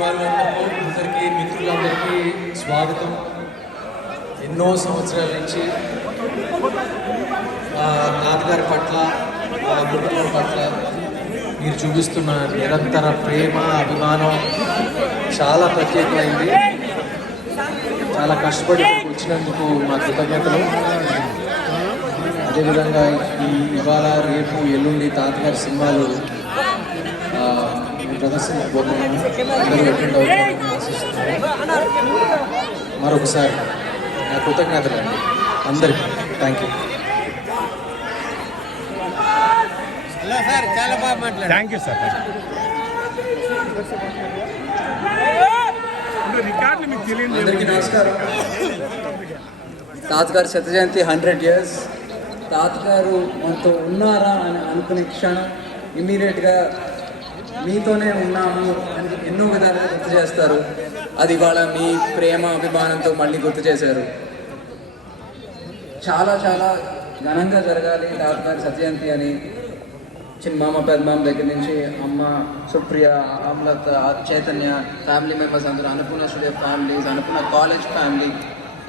అభిమానులందరికీ అందరికీ మిత్రులందరికీ స్వాగతం. ఎన్నో సంవత్సరాల నుంచి నాన్నగారి తాతగారి పట్ల ఆ కుటుంబం పట్ల మీరు చూపిస్తున్న నిరంతర ప్రేమ అభిమానం చాలా ప్రత్యేకమైంది. చాలా కష్టపడి వచ్చినందుకు మా కృతజ్ఞతలు. అదేవిధంగా ఈ ఇవాళ రేపు ఎల్లుండి తాతగారి సినిమాలు ఆశిస్తున్నాను మరొకసారి నా కృతజ్ఞతలు అండి అందరికీ thank you thank you sir అందరికీ నమస్కారం. తాతగారు శత జయంతి హండ్రెడ్ ఇయర్స్. తాతగారు మనతో ఉన్నారా అని అనుకునే క్షణం ఇమ్మీడియట్గా మీతోనే ఉన్నాము అని ఎన్నో విధాలుగా గుర్తు చేస్తారు. అది ఇవాళ మీ ప్రేమ అభిమానంతో మళ్ళీ గుర్తు చేశారు. చాలా చాలా ఘనంగా జరగాలి తాతగారి సత్యంతి అని. చిన్నమామ పెద్దమామ దగ్గర నుంచి అమ్మ సుప్రియ అమలత్ చైతన్య ఫ్యామిలీ మెంబర్స్ అందరూ Annapurna studio families Annapurna college family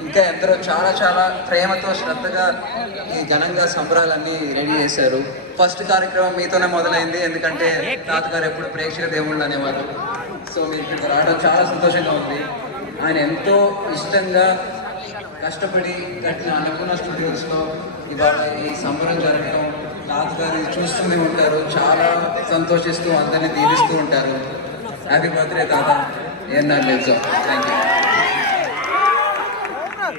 ఇంకా ఎందరో చాలా చాలా ప్రేమతో శ్రద్ధగా ఈ ఘనంగా సంబరాలన్నీ రెడీ చేశారు. ఫస్ట్ కార్యక్రమం మీతోనే మొదలైంది ఎందుకంటే తాతగారు ఎప్పుడు ప్రేక్షక దేవుళ్ళు అనేవారు సో మీరు ఇక్కడికి రావడం చాలా సంతోషంగా ఉంది. ఆయన ఎంతో ఇష్టంగా కష్టపడి కట్టిన అన్నపూర్ణ స్టూడియోస్లో ఇవాళ ఈ సంబరం జరగడం తాతగారు చూస్తూనే ఉంటారు చాలా సంతోషిస్తూ అందరినీ దీవిస్తూ ఉంటారు. హ్యాపీ బర్త్డే తాత. ఏం నాకు థ్యాంక్ యూ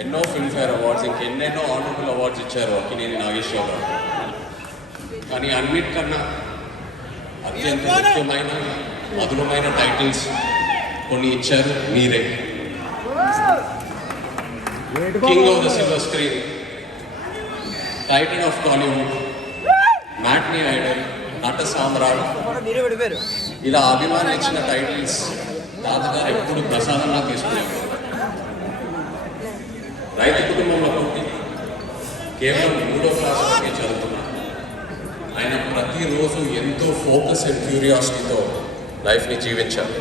ఎన్నో ఫిల్మ్ఫేర్ అవార్డ్స్ ఇంకెన్నెన్నో ఆనరబుల్ అవార్డ్స్ ఇచ్చారు అక్కినేని నాగేశ్వర కానీ అన్నిటికన్నా అత్యంత ముఖ్యమైన మధురమైన టైటిల్స్ కొన్ని ఇచ్చారు మీరే. King of the silver screen titan of Tollywood matinee idol Nata Samrat ఇలా అభిమానం ఇచ్చిన టైటిల్స్ తాతగారు ఎప్పుడు ప్రసాదంగా తీసుకునేవారు. రైతు కుటుంబంలో పుట్టి కేవలం మూడో క్లాస్ వరకే చదువుతున్నారు ఆయన ప్రతిరోజు ఎంతో ఫోకస్ అండ్ క్యూరియాసిటీతో లైఫ్ని జీవించారు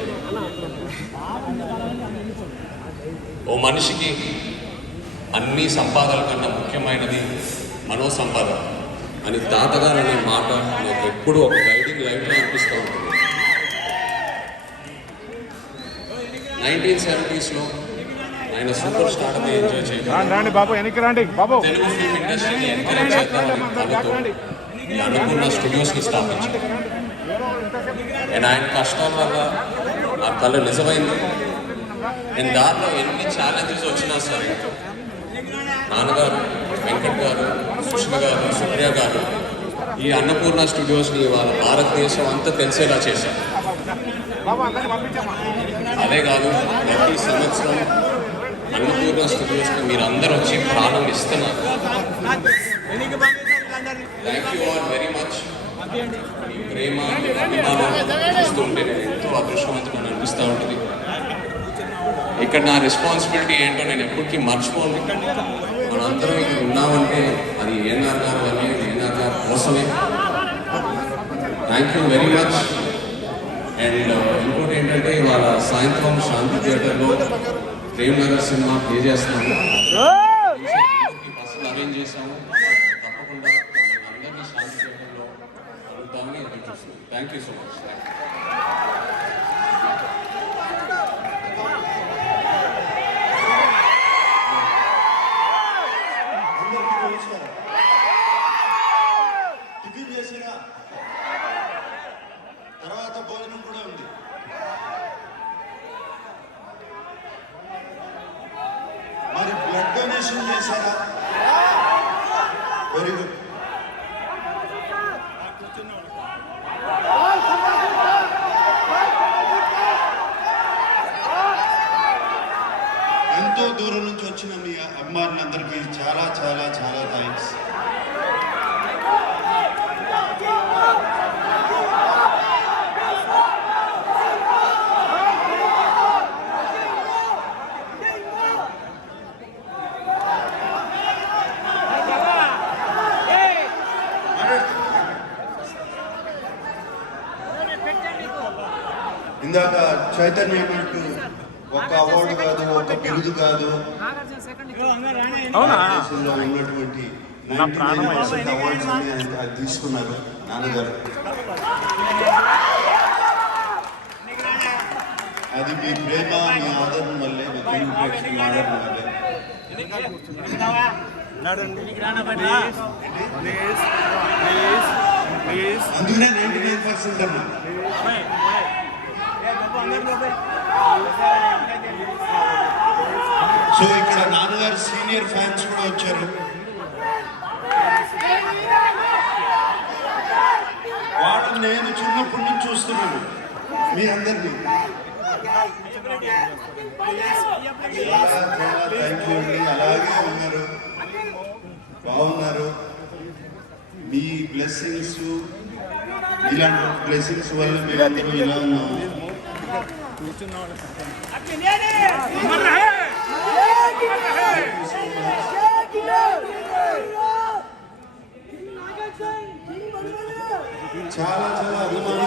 ఓ మనిషికి అన్ని సంపాదన కన్నా ముఖ్యమైనది మనో సంపాదన అని తాతగారు అనే మాట నాకు ఎప్పుడూ ఒక గైడింగ్ లైఫ్లో అనిపిస్తూ ఉంటుంది. నైన్టీన్ సెవెంటీస్లో ఆయన సూపర్ స్టార్ట్ ఎంజాయ్ చేయడం రాండి బాబు వెనక్కి రండి. బాబు. తెలుగు ఫిల్మ్ ఇండస్ట్రీని ఎంకరేజ్ చేద్దామని అనుకున్న స్టూడియోస్ని స్థాపించారు అండ్ ఆయన కష్టాల వల్ల ఆ కళ నిజమైంది. నేను దారిలో ఎన్ని ఛాలెంజెస్ వచ్చినా సరే నాన్నగారు వెంకట్ గారు సుష్మ గారు సుప్రియ గారు ఈ అన్నపూర్ణ స్టూడియోస్ని వాళ్ళ భారతదేశం అంతా తెలిసేలా చేశారు. అదే కాదు ప్రతి సంవత్సరం అన్నపూర్ణ స్టూడియోస్కి మీరు అందరూ వచ్చి ప్రాణం ఇస్తున్నారు. Thank you all very much మీ ప్రేమ మీ అభిమానం చూస్తుంటే నేను ఎంతో అదృష్టవంతులను అనిపిస్తూ ఉంటుంది. ఇక్కడ నా రెస్పాన్సిబిలిటీ ఏంటో నేను ఎప్పటికీ మర్చిపోను. మనందరం ఇక్కడ ఉన్నామంటే అది ఏం గారు అని ఏఎన్ఆర్ గారి కోసమే. Thank you very much and ఇంకోటి ఏంటంటే ఇవాళ సాయంత్రం శాంతి థియేటర్లో ప్రేమ్ నగర్ సినిమా ప్లే చేస్తున్నాము బస్సులు అరేంజ్ చేశాము. తప్పకుండా అందరినీ శాంతి థ్యాంక్ యూ సో మచ్ అందరికీ చేశారా? వెరీ గుడ్ ఎంతో దూరం నుంచి వచ్చిన మీ అమ్మాయిలందరికీ చాలా చాలా చాలా థ్యాంక్స్ చైతన్య అన్నట్టు ఒక అవార్డు కాదు ఒక బిరుదు కాదు. అవునా? దేశంలో ఉన్నటువంటి అవార్డ్స్ ఆయన తీసుకున్నారు నాన్నగారు. అది మీ ప్రేమ మీ ఆదరణ వల్లే మీ తెలుగు ప్రేక్షకుల ఆదరణ వల్లే. అందుకనే నైన్టీ నైన్ పర్సెంట్ అన్నా సో ఇక్కడ నాన్నగారు సీనియర్ ఫ్యాన్స్ కూడా వచ్చారు. వాళ్ళు నేను చిన్నప్పటి నుంచి చూస్తున్నాను. మీ అందరినీ. థ్యాంక్ యూ అండి అలాగే ఉన్నారు. బాగున్నారు. మీ బ్లెస్సింగ్స్ ఇలాంటి బ్లెస్సింగ్స్ వల్ల మేమందరూ ఇలా ఉన్నాము. చాలా చాలా అభిమానులు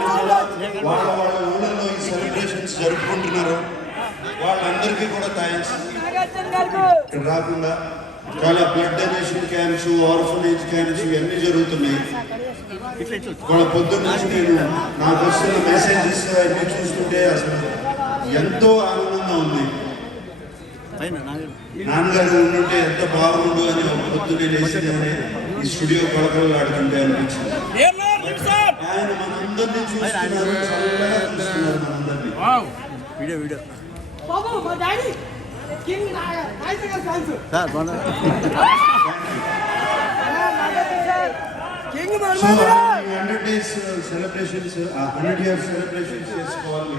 వాళ్ళ వాళ్ళ ఈ సెలబ్రేషన్స్ జరుపుకుంటున్నారు. వాళ్ళందరికీ కూడా థ్యాంక్స్ ఇక్కడ రాకుండా చాలా blood donation camps orphanage camps ఇవన్నీ జరుగుతున్నాయి. వాళ్ళ పొద్దున్న నుంచి నేను నాకు వస్తున్న మెసేజెస్ అన్ని చూస్తుంటే అసలు ఎంతో ఆనందంగా ఉంది. నాన్నగారు ఉండుంటే ఎంత బాగుండు అని ఒక పొద్దున్నే లేచి నేను ఈ స్టూడియో కొలకలు ఆడుతుంటే అనిపించింది. ఆయన మనందరినీ చూస్తున్నారు చల్లగా చూస్తున్నారు మనందరినీ. బాబు మా డాడీ. కింగ్ నాయక్ గారు fans king so hundred days celebrations ఆ హండ్రెడ్ ఇయర్స్ సెలబ్రేషన్స్ చేసుకోవాలి.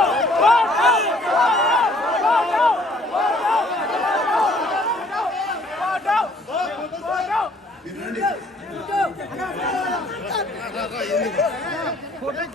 大哥，兄弟，过来。